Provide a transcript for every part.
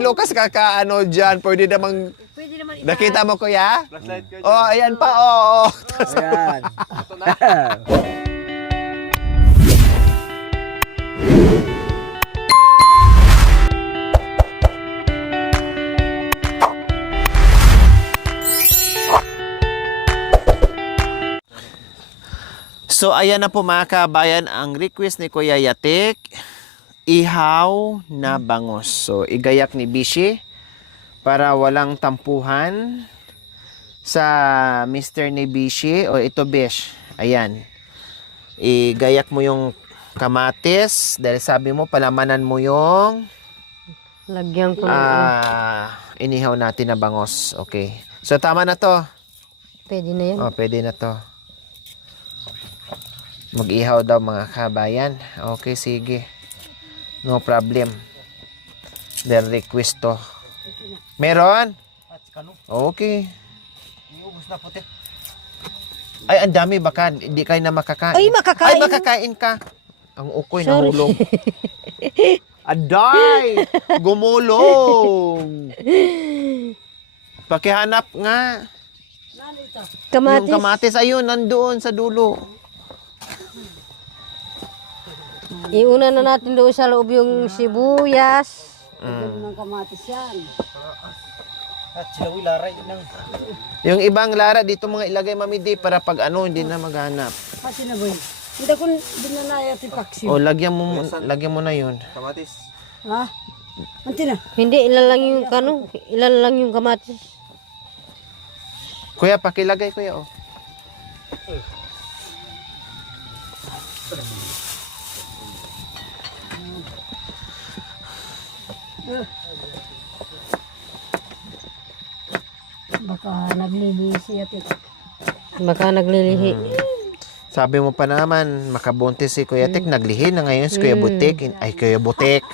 Lucas kakaano dyan. Pwede namang... Pwede naman ita. Nakita mo, kuya? Flashlight ko. Oh, ayan pa, oh. Ayan. Ito na. So, ayan na po mga kabayan ang request ni Kuya Yatik. Ihaw na bangos. So, igayak ni Bishi para walang tampuhan sa Mr. ni Bishi. O, ito, Bish. Ayan. Igayak mo yung kamatis. Dahil sabi mo, palamanan mo yung Lagyan ko na. inihaw natin na bangos. Okay. So, tama na to. Pwede na yan. Oh, pwede na to. Mag-ihaw daw mga kabayan. Okay, sige. No problem. Their request to. Meron? Okay. Iubos na puti. Ay, ang dami baka hindi kayo na makakain. Ay, makakain. Ay, makakain ka. Ang ukoy Sorry. nahulog. Aday! Gumulong! Pakihanap nga. Kamatis. Yung kamatis, ayun, nandoon sa dulo. Iuna na natin doon sa loob yung sibuyas. Ng kamatis yan. At silawi laray ng... Yung ibang lara dito mga ilagay mamidi para pag ano hindi na maghanap. Pati na boy. Hindi ko dinanaya ti paksi. O lagyan mo na 'yon. Kamatis. Ha? Anti na. Hindi, ilan lang yung ilan lang yung kamatis. Kuya pakilagay kuya oh. Baka naglilisi at ito. Baka naglilihi. Sabi mo pa naman makabuntis si Kuya Tek naglihi na ngayon si Kuya Butik. Ay Kuya Butik.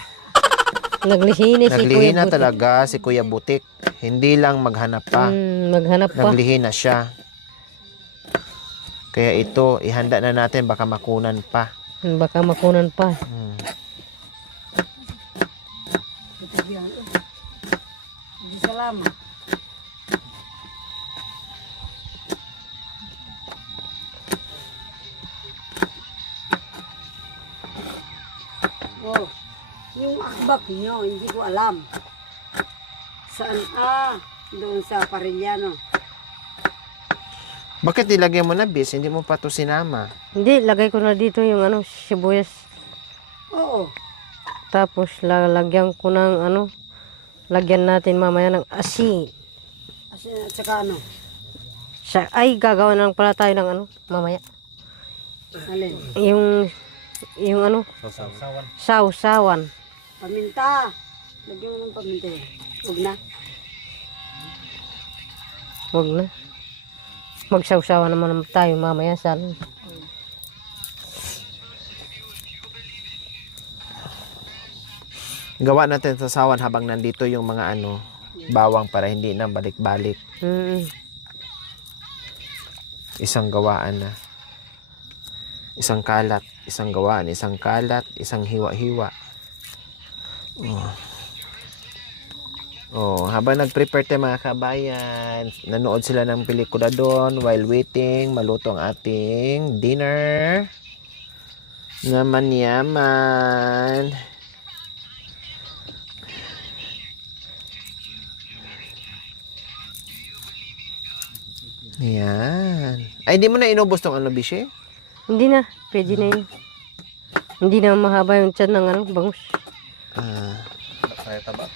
Naglihi ni si Naglihi Kuya na Butik. talaga si Kuya Butik. Hindi lang maghanap pa. Maghanap pa. Naglihi na siya. Kaya ito ihanda na natin baka makunan pa. Baka makunan pa. Hindi salamat. Oh, yung akbak nyo, hindi ko alam. Saan? Doon sa Parellano. Bakit nilagay mo na bis? Hindi mo pa to sinama. Hindi, lagay ko na dito yung sibuyas. Oo. Tapos lalagyan ko ng lagyan natin mamaya ng asin. Kasi at saka ano? Ay, gagawa na lang pala tayo ng mamaya. Alin? Yung sausawan. Paminta. Lagyan mo ng paminta. Huwag na. Huwag na. Magsausawan naman tayo mamaya sa Gawa natin sa sawan habang nandito yung mga bawang para hindi na balik-balik. Isang gawaan na. Isang kalat, isang gawaan, isang kalat, isang hiwa-hiwa. Habang nag-prepare tayo mga kabayan, nanood sila ng pelikula doon while waiting, maluto ang ating dinner. Yaman-yaman. Ayan. Ay, hindi mo na inubos tong Bishi? Hindi na, pwede na yun. Hindi na mahaba yung tiyan ng bangus. Kaya taba.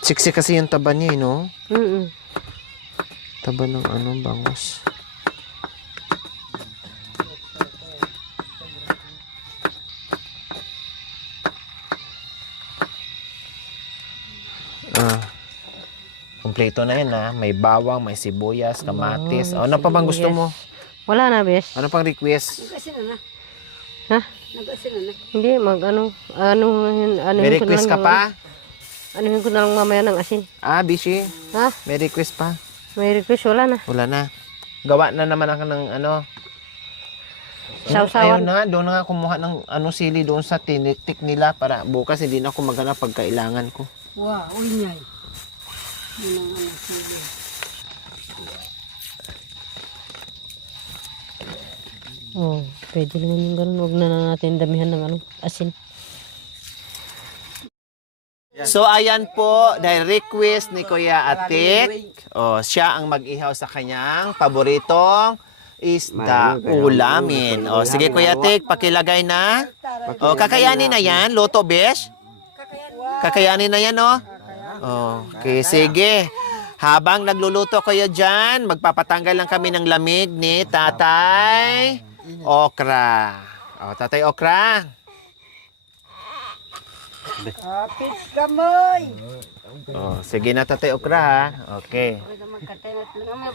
Siksi kasi yung taba niya, no? Taba ng bangus. Kompleto na yan may bawang, may sibuyas, kamatis. Ano pa bang gusto mo? Wala na, bes. Ano pang request? Nag-asin na na. Ha? Nag-asin na na. Hindi, May request ka pa? Anuhin ko na lang mamaya ng asin. Bishi? Ha? May request pa? May request, wala na. Wala na. Gawa na naman ako ng Ayaw Sausawan. na, doon na nga kumuha ng sili doon sa tinitik nila para bukas hindi na ako maghanap pag kailangan ko. Wow, unyay. Yun ang sili. Oh, pwede naman yung ganun. Huwag na natin damihan ng asin. So ayan po, dahil request ni Kuya Atik, siya ang mag-ihaw sa kanyang paboritong isda ulamin. Sige Kuya Atik, pakilagay na. Kakayanin na yan, Loto Besh? Kakayanin na yan, no? Okay, sige. Habang nagluluto kayo dyan, magpapatanggal lang kami ng lamig ni Tatay Okra. Tatay Okra. Kapit kamoy. Sige na Tatay Okra ha. Okay.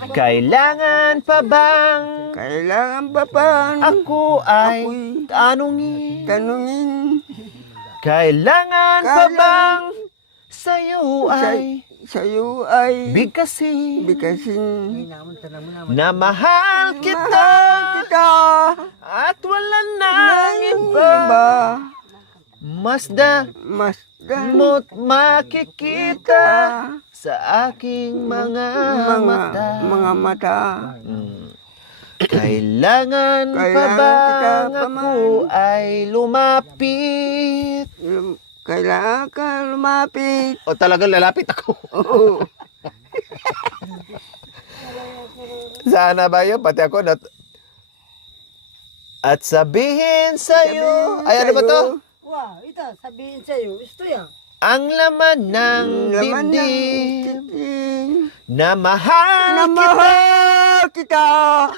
Kailangan pa bang ako ay tanungin? Kailangan pa bang sa'yo ay bigkasin na mahal kita at wala nang iba. Masdan mo't makikita sa aking mga mata. Kailangan pa bang ako ay lumapit? Kailangan ka lumapit. O talagang lalapit ako? Sana ba yun? Pati ako at sabihin sa'yo. Ay, ano ba to? Wow, ito, sabihin sa'yo, gusto yan. Ang laman ng dibdib na mahal kita.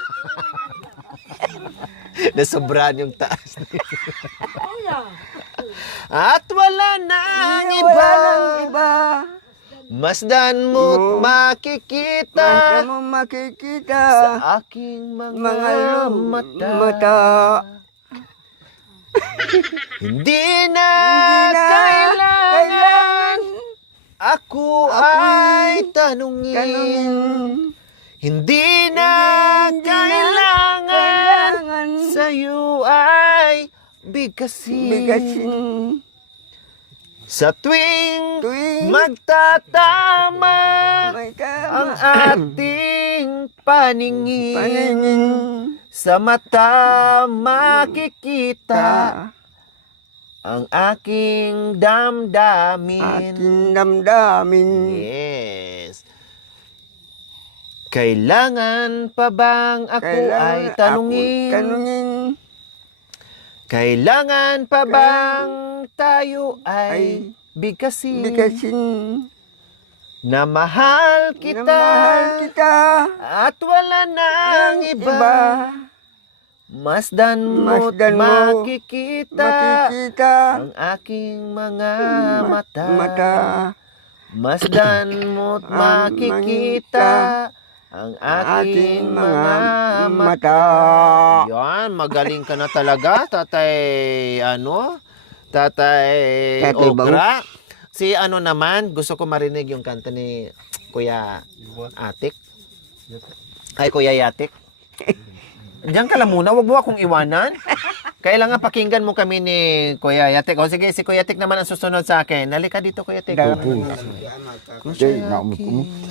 Nasobrahan yung taas. Ayan. At wala nang iba. Masdan mo't makikita sa aking mga mata. Hindi na kailangan ako ay tanungin. Hindi na kailangan sa'yo ay bigkasin. Sa tuwing magtatama ang ating paningin, sa mata makikita ang aking damdamin. Yes. Kailangan pa bang ako ay tanungin? Kailangan pa bang tayo ay bigkasin? Na mahal kita at wala nang iba. Masdan mo't makikita ang aking mga mata. Masdan mo't makikita ang aking mga mata. Yan, magaling ka na talaga, Tatay Okra. Si naman, gusto ko marinig yung kanta ni Kuya Atik. Ay, Kuya Yatik. Diyan ka lang muna, wag mo akong iwanan. Kailangan pakinggan mo kami ni Kuya Yatik. O sige, si Kuya Yatik naman ang susunod sa akin. Halika dito, Kuya Yatik.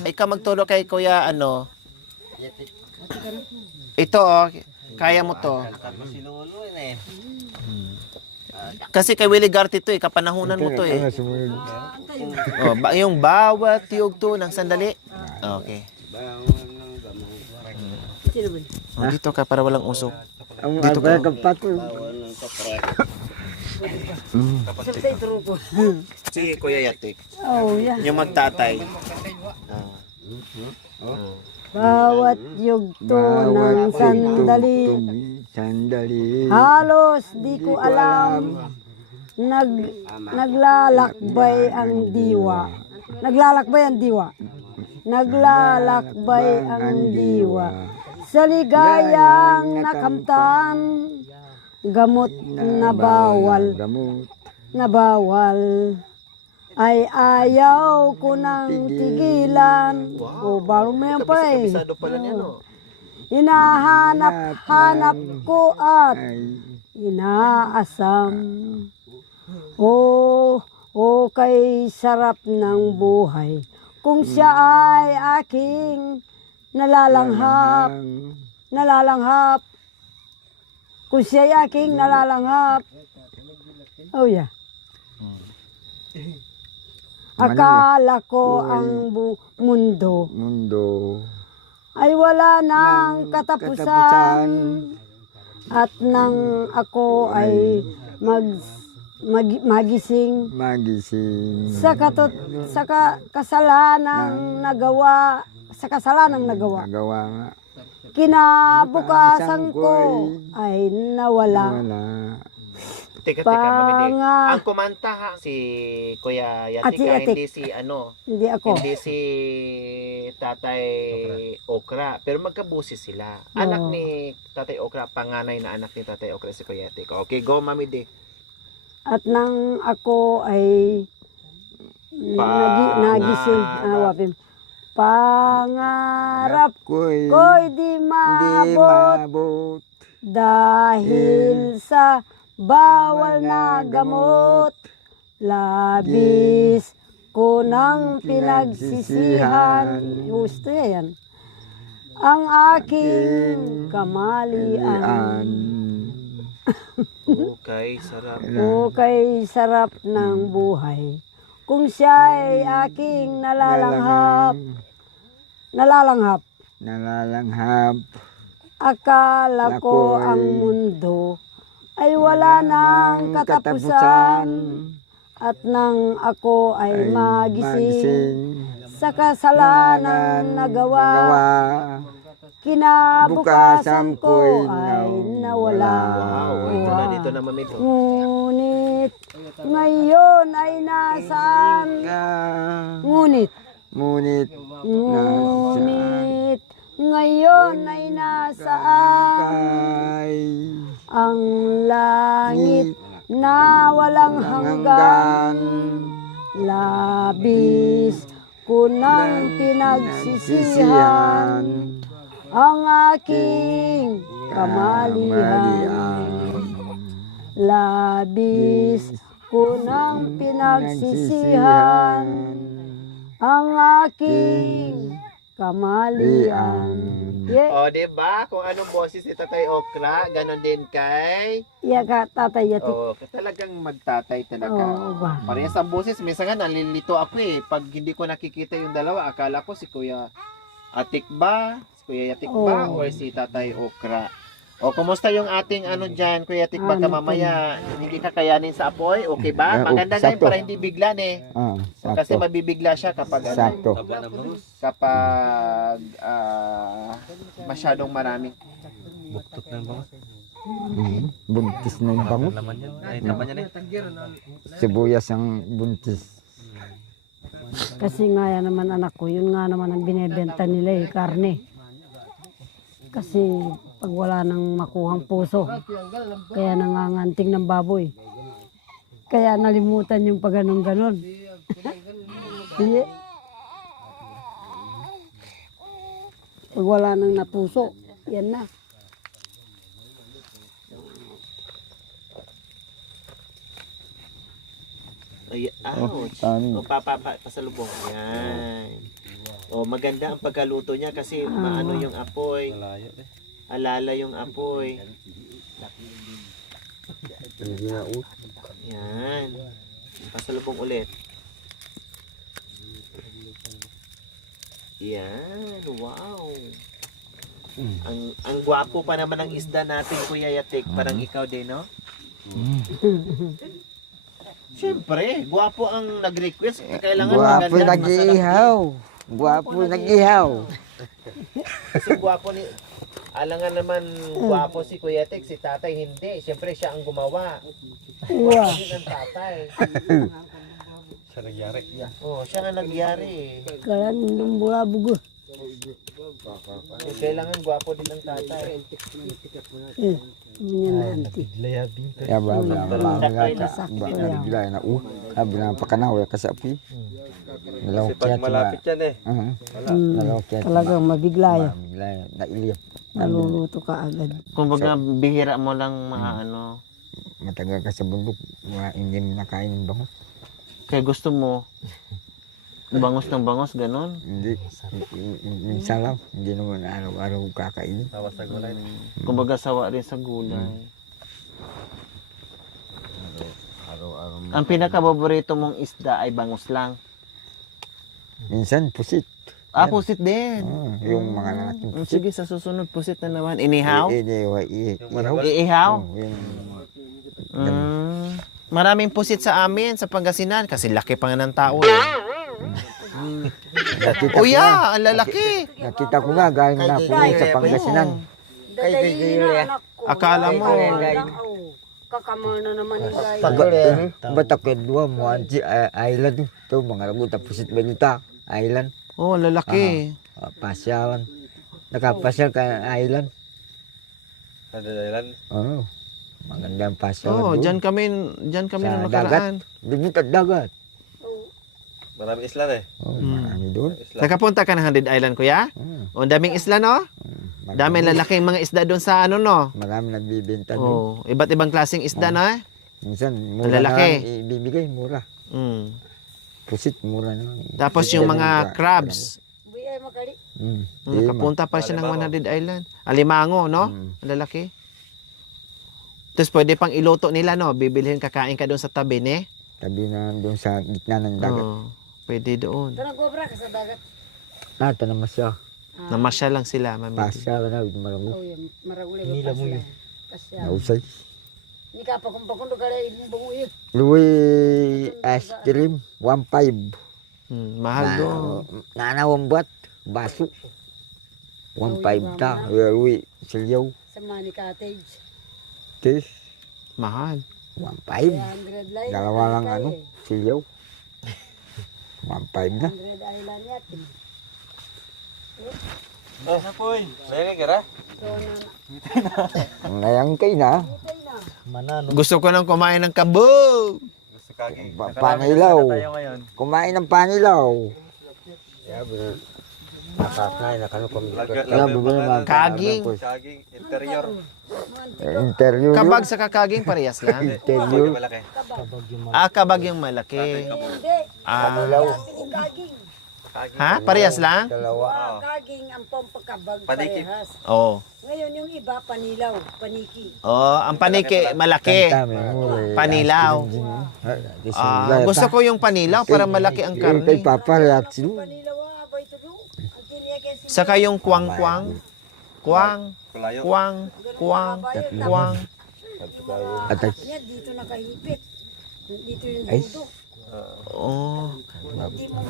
Ikaw magturo kay Kuya Ito, kaya mo to. Kasi kay Willie Garty to kapanahunan mo to yung bawat yugto ng sandali. Okay. Dito ka para walang usok. Dito ka. Sige, Kuya Yatik. Oh, yan. Yung magtatay. Bawat yugto ng sandali. Halos di ko alam. Naglalakbay ang diwa. Naglalakbay ang diwa. Sa ligayang nakamtan, gamot na bawal. Ay ayaw ko nang tigilan. O, baro mo yan pa eh. Kabisado pala niya, no? hinahanap-hanap ko at Ay, inaasam. Kay sarap ng buhay kung siya ay aking nalalanghap. Kung siya ay aking nalalanghap. Oh yeah. Akala ko ang mundo mundo. ay wala ng katapusan. At nang ako ay magising Magising. sa kasalanang nagawa, Nagawa nga. kinabukasan ko ay nawala. Wala. Teka, Mami Di. Panga- Ang kumanta ha, si Kuya At si Yatik, Yatik. hindi si ano, Hindi ako. hindi si Tatay Okra, pero magkabusis sila. Anak Oo. ni Tatay Okra, panganay na anak ni Tatay Okra si Kuya Yatik. Okay, go Mami Di. At nang ako ay nagising, wapim. Pangarap Ko'y ko'y di di maabot mabot. dahil sa bawal na gamot. Labis ko nang pinagsisihan. Gusto yan. Ang aking kamalian. Okay, sarap. Kay sarap ng buhay. Kung siya'y aking nalalanghap. Nalalanghap. Akala ko ang mundo ay wala ng katapusan. At nang ako ay magising sa kasalanan nagawa, kinabukasan ko ay nawala. Wow, dito na Mami Di. Ngunit ngayon ay nasaan? Ngunit Ngunit Ngunit ngayon ay nasaan kay ang langit na walang hanggan? Labis ko nang pinagsisihan ang aking kamalian. Labis ko nang pinagsisihan ang aking kamalian. O, diba? Kung anong boses ni Tatay Okra, ganon din kay... Ka tatay yatik. O, talagang magtatay talaga. Oo ba? Parehas ang boses. Minsan nga, nalilito ako eh. Pag hindi ko nakikita yung dalawa, akala ko si Kuya Atik ba? Si Kuya Yatik ba? Oo. Or si Tatay Okra? O, kumusta yung ating ano dyan, Kuya Yatik? Baka mamaya, hindi kakayanin sa apoy. Okay ba? Maganda na yun para hindi biglan eh. Kasi sakto. mabibigla siya kapag ano, Sakto. kapag masyadong marami. Buktot na ba? Buntis na yung bango. Laman yan. Ay, laman yan eh. Sibuyas ang buntis. Kasi nga yan naman anak ko, yun nga naman ang binebenta nila eh, karne. Kasi pag wala nang makuhang puso, kaya nanganganting ng baboy. Kaya nalimutan yung pag ganon-ganon. Hindi. Pag wala nang napuso, yan na. Ay, ouch. ano? O, pasalubong. Yan. O, maganda ang pagkaluto niya kasi maano yung apoy. Malayo eh. Alala yung apoy. Yan. Pasalubong ulit. Yan. Wow. Ang gwapo pa naman ng isda natin, Kuya Yatik. Parang ikaw din, no? Siyempre, gwapo ang nag-request. Kailangan Guwapo maganda, nag-ihaw. Guwapo nag-ihaw. Kasi gwapo ni... Alangan naman gwapo si Kuya Tek, si tatay hindi. Siyempre siya ang gumawa. Gwapo din ang tatay. Siya nagyari. Oh, siya nga nagyari. Kaya nung bugo. Kailangan gwapo din ang tatay. Yan na auntie. Ya ba bigla na abila pakanaw ya kasapi. Nalaw Kasi pag malapit yan eh. Nalaw kaya. Talagang mabigla yan. Bigla na ilip. naluluto ka agad. Kumbaga, bihira mo lang ano. Matagal ka sa bundok, hindi mo nakain ng bangus. Kaya gusto mo, bangos ng bangos, ganon. Hindi, minsan lang, hindi naman araw-araw kakain. Tawa sa gulay. Kumbaga, sawa rin sa gulay. Araw-araw. Ang pinakapaborito mong isda ay bangus lang. Minsan, pusit. Ah, pusit din. Yung mga lalaking pusit. Sige, sa susunod, pusit na naman. Inihaw? Ihaw. Iihaw? Yung Maraming pusit sa amin, sa Pangasinan, kasi laki pa nga ng tao. Eh. nakita Oh ko na, yeah, ang lalaki. nakita ko na, galing na ako sa Pangasinan. Akala mo. Kakamar na naman yung guys. Ba't ako dua mo, Anji Island. Ito, mga lagot, pusit balita, Island. Oh, lalaki. Pasyalan. Nakapasyal ka Island. Ada jalan. Oo. Magandang pasyalan. Oh, doon. dyan kami Sa nung dagat. nakaraan. Bigit at dagat. Marami isla eh. Oh, marami doon. Isla. Nakapunta ka ng Hundred Island, kuya? O, ang daming isla, no? Daming lalaking mga isda doon sa ano, no? Marami nagbibenta doon. Oh, iba't ibang klaseng isda, no? Minsan, mura lalaki. na lang ibibigay, mura. Mm. Pusit, mura na lang. Tapos yung mga crabs, nakapunta pa siya ng 100 Island. Alimango, no? Ang lalaki. Tapos pwede pang iluto nila, no? Bibilhin, kakain ka doon sa tabi, ne? Tabi na doon sa gitna ng dagat. Oh, pwede doon. Tanagobra ka sa dagat. Ito naman siya. Namasya lang sila, mami. Pasyalan na, malamig. Oh, yan. Maraguli ba pasla? Kasya. Nausay. Ni ka pa kung pakundo ka rin yung bungo yun. Louis ice cream, 1.5. Mahal doon. Nanawang bat, baso. 1.5 ta. Louis silyaw. Sa Money Cottage. Tis, Mahal. 1.5. 100 line. Dalawa lang ano, silyaw. 1.5 na. 100 island yatin. Oh, sapoy. Lagi kira. So, na. Ngayang kay na, Gusto ko nang kumain ng kabog. Gusto kagi. panilaw. Tayo ngayon. Kumain ng panilaw. Kaging. Kaging interior. Interview. Kabag sa kakaging parehas lang. Interview. Malaki. Ah, kabag yung malaki. Hindi. Ah, Yung kaging. ha? Parehas lang? Wow, kaging ang pampakabag Paniki. parehas. Oo. Ngayon yung iba, panilaw, paniki. Oh, ang paniki, malaki. Panilaw. Gusto ko yung panilaw para malaki ang Kay karne. Papa Ratsu. Panilaw, abay ito doon. Ang tiniya kasi. Saka yung kwang-kwang. Kwang, Kulayo. kwang, kwang, kwang. At Yan, dito nakahipit. Dito yung Ay. dudo. Oh.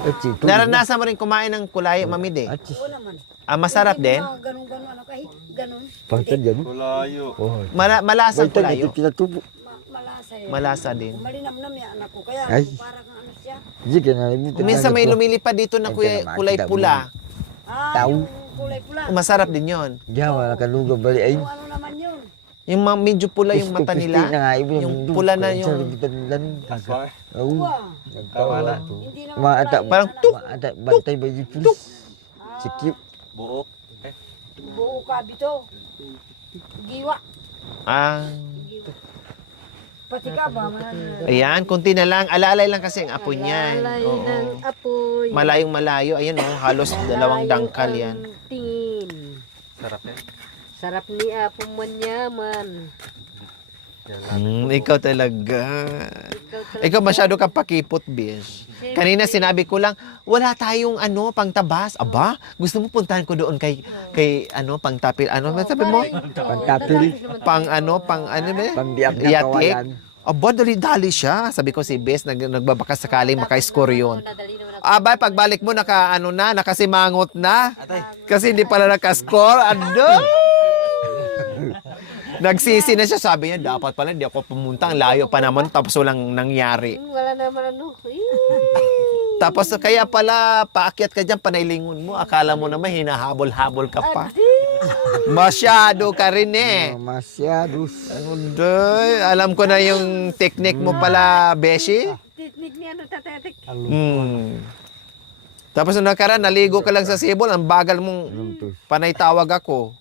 ito. Naranasan mo rin kumain ng kulay, mamide. Oo naman. Ah, masarap din. Mga ganun-ganun, ano kahit ganun. Pagkad yan. Kulayo. Oh. Malasang Pagkad kulayo. ito pinatubo. Malasa yan. Malasa din. Malinamnam yan anak ko. Kaya Ay. parang ano siya. Hindi ka na. Minsan may lumilipad dito na kulay pula. Tao. Yung kulay pula. Masarap din yon. Diyan, wala ka lugaw bali ay. Kung ano naman yun. Yung medyo pula yung mata nila. Yung pula na yung... Aswang. Oo. Wow. Tama na. Hindi naman Maata, pula Parang yung tuk, maata, bantay ba yung pulis? Sikip. Buok. buo kabito. Giwa. Ah, Pati ka ba? ayan, kunti na lang. Alalay lang kasi ang apo niyan. Alay Oo. ng apoy. Malayong malayo. Ayan oh, halos dalawang dangkal yan. Tingin. Sarap yan. Sarap ni apo manyaman. Ikaw talaga. Ikaw masyado kang pakipot, bish. Kanina sinabi ko lang, wala tayong pangtabas. Aba, gusto mo puntahan ko doon kay pangtapil. Ano ba sabi mo? Pantapil. Pang Pambiyak na Yatik. kawalan. Aba, dali-dali siya. Sabi ko si Bes, nagbabaka sakaling maka-score yun. Aba, pagbalik mo, nakasimangot na. Kasi hindi pala naka-score. Ano? Nagsisi na siya. Sabi niya, dapat pala hindi ako pumunta. Ang layo pa naman, tapos walang nangyari. Wala naman ano. Tapos kaya pala, paakyat ka dyan, panaylingon mo. Akala mo naman, hinahabol-habol ka pa. Masyado ka rin eh. Masyados. Uday, alam ko na yung technique mo pala, Beshi. Teknik niya ano tatetik. Tapos nung nakaraan, naligo ka lang sa sibol, ang bagal mong panay tawag ako.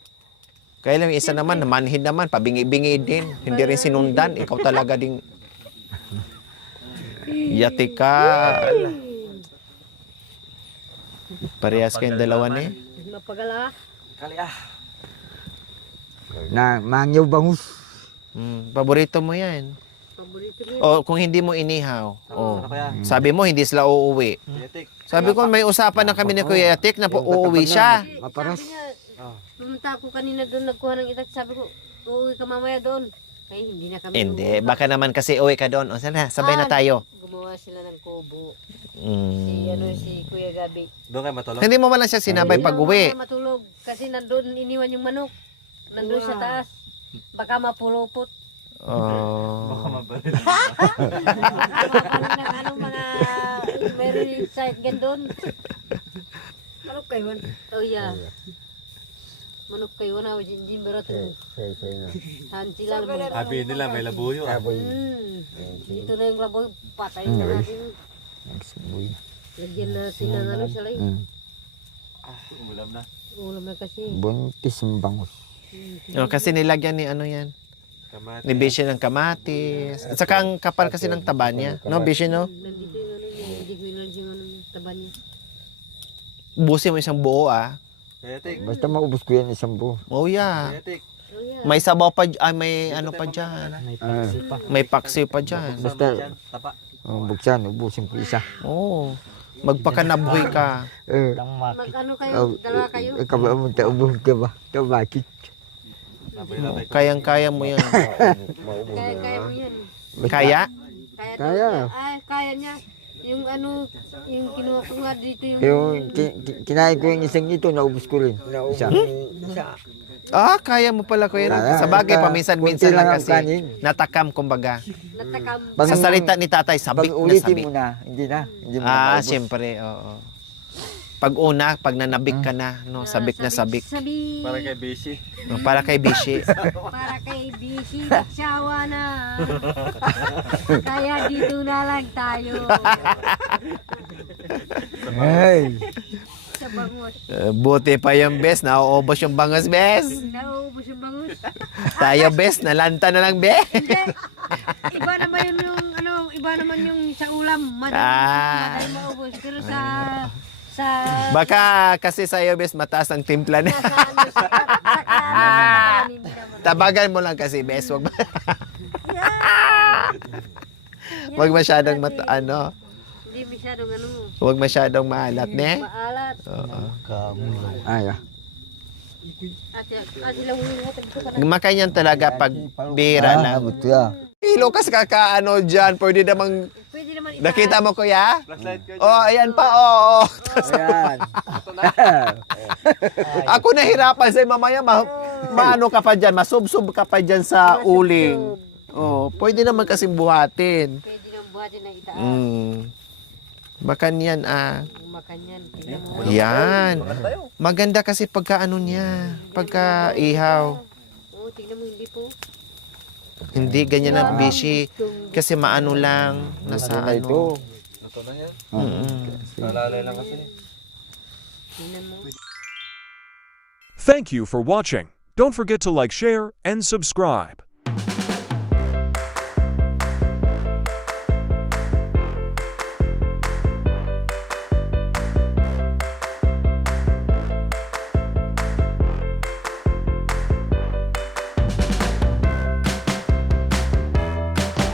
Kaya lang yung isa naman, namanhid naman, pabingi-bingi din. Hindi rin sinundan. Ikaw talaga ding yati ka. Parehas kayong dalawa ni. Mapagala. Kali Na mangyaw bangus. Paborito mo yan. Paborito niya. O kung hindi mo inihaw. O, Ano kaya? sabi mo, hindi sila uuwi. Yatik. Sabi ko, may usapan na kami ni Kuya Yatik na po uuwi siya. Maparas. Sabi niya, Oh. pumunta ako kanina doon, nagkuha ng itak. Sabi ko, uuwi ka mamaya doon. Ay, hindi na kami. Hindi, baka naman kasi uwi ka doon. O sana, sabay na tayo. Gumawa sila ng kubo. Mm. Si Kuya Gabi. Doon kayo matulog? Hindi mo wala siya sinabay pag uwi. Hindi na matulog. Kasi nandun iniwan yung manok. Nandun sa taas. Baka mapulupot. Oh. Baka mabaril. Mapapano ng ano mga meron yung site gan doon. Manok kayo. Oh yeah. Manok kayo na. Hindi berat. Hansi lang. Sabi nila may labuyo. Dito na yung laboy. Patayin na natin. Lagyan na sila ng ano salay. Umulam na. Ulam na kasi. Buntis ang bangus. No, kasi nilagyan ni ano yan. Kamati. Ni Bishi ng kamatis. At saka ang kapal kasi ng taba niya. No, Bishi, no? Nandito yung ano niya. Hindi ko ilan yung ano taba niya. Ubusin mo isang buo, ah. Yatik. Basta maubos ko yan isang buo. Oh, yeah. Yatik. Oh yeah. May sabaw pa, may ano pa dyan. May paksiw pa dyan. Basta Dyan, tapa. buksan, ubusin ko isa. Oo. Magpakanabhoy ka. Mag ano kayo? Dalawa kayo? Ikaw mo taubos ka ba? Ito bakit? Kayang-kaya mo yan. Kaya mo yan. Kaya? Kaya. Ay, kaya niya. Yung ano, yung kinuha ko nga dito yung... Yung kinain ko yung isang ito, naubos ko rin. Isa. Ah, kaya mo pala, Kuya. Kaya, Sa bagay, basta paminsan-minsan kunti lang lang ang kasi. kanin. Natakam, kumbaga. natakam. Pag- Sa salita ni tatay, Pag sabik na ulitin sabik. mo na, hindi na. Hindi mo na Ah, maubos. siyempre, oo. Pag una, pag nanabik ka na, no, sabik na sabik. Sabi, Para kay Bishi. No, para kay Bishi. para kay Bishi, nagsawa na. Kaya dito na lang tayo. Ay, Sa bangus. Buti pa yung best, nauubos yung bangos, best. Naubos yung bangus. Tayo, best, nalanta na lang, best. Hindi. Iba naman yung ano, iba naman yung sa ulam. Madali maubos. Pero sa Baka kasi sa'yo, best, mataas ang timpla na. sa ano, sa kanin naman. Tabagan mo lang kasi, best. Wag masyadong ano, Hindi masyadong ano, wag masyadong maalat, ne? maalat. Oo. ay, At ilang ulit ko pa Makanyan talaga pag bira lang. buto ya. Ilo kas kakaano dyan, pwede namang, Pwede naman itaas. nakita mo kuya? Flashlight ko. Oh, ayan pa, oo. Ayan. Ako nahirapan sa'yo, mamaya maano ka pa dyan, masubsob ka pa dyan sa uling. Oh, pwede naman kasing buhatin. Pwede nang buhatin na itaas. Baka niyan, Makanyan. Tingnan mo. yan. Maganda kasi pagka ano niya, pagka ihaw. Oo, tingnan mo, hindi po. Hindi, ganyan ang Bishi. Kasi maano lang, nasa Ano ito? ano. Ito na yan. Mm-mm. Nalalay lang kasi. Tingnan mo. Thank you for watching. Don't forget to like, share, and subscribe.